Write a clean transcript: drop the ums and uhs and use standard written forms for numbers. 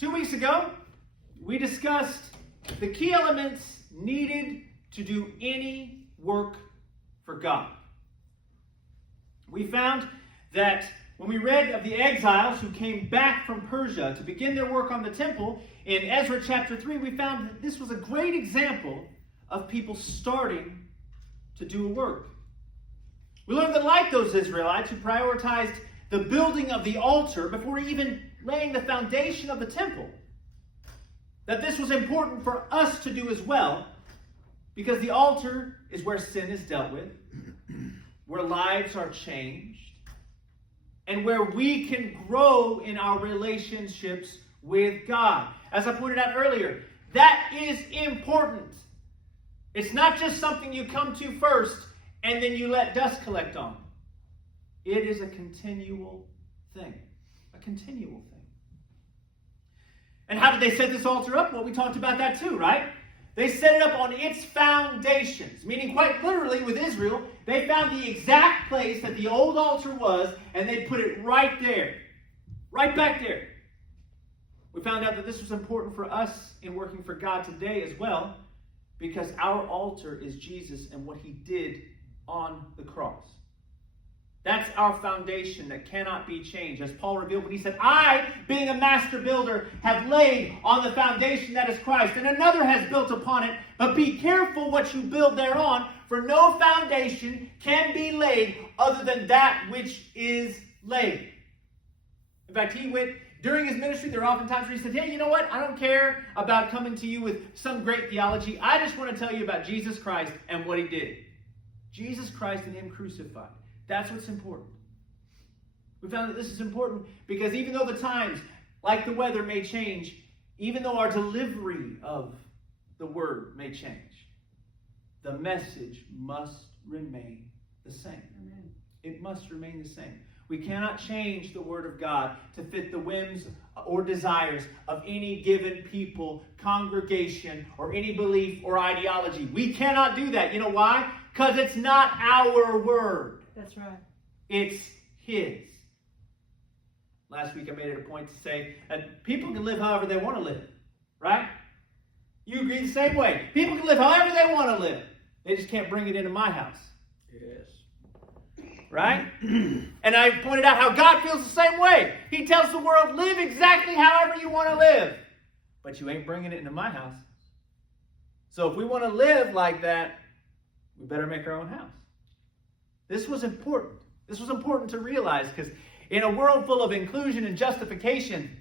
2 weeks ago, we discussed the key elements needed to do any work for God. We found that when we read of the exiles who came back from Persia to begin their work on the temple, in Ezra chapter 3, we found that this was a great example of people starting to do a work. We learned that like those Israelites who prioritized the building of the altar before even laying the foundation of the temple, that this was important for us to do as well, because the altar is where sin is dealt with, where lives are changed, and where we can grow in our relationships with God. As I pointed out earlier, that is important. It's not just something you come to first and then you let dust collect on. It is a continual thing. A continual thing. And how did they set this altar up? Well, we talked about that too, right? They set it up on its foundations, meaning quite literally with Israel, they found the exact place that the old altar was, and they put it right there, right back there. We found out that this was important for us in working for God today as well, because our altar is Jesus and what he did on the cross. That's our foundation that cannot be changed. As Paul revealed when he said, I, being a master builder, have laid on the foundation that is Christ, and another has built upon it. But be careful what you build thereon, for no foundation can be laid other than that which is laid. In fact, during his ministry, there are often times where he said, hey, you know what? I don't care about coming to you with some great theology. I just want to tell you about Jesus Christ and what he did. Jesus Christ and him crucified. That's what's important. We found that this is important because even though the times, like the weather, may change, even though our delivery of the word may change, the message must remain the same. Amen. It must remain the same. We cannot change the word of God to fit the whims or desires of any given people, congregation, or any belief or ideology. We cannot do that. You know why? Because it's not our word. That's right. It's his. Last week I made it a point to say that people can live however they want to live. Right? You agree the same way. People can live however they want to live. They just can't bring it into my house. Yes. Right? And I pointed out how God feels the same way. He tells the world, live exactly however you want to live. But you ain't bringing it into my house. So if we want to live like that, we better make our own house. This was important. This was important to realize because in a world full of inclusion and justification,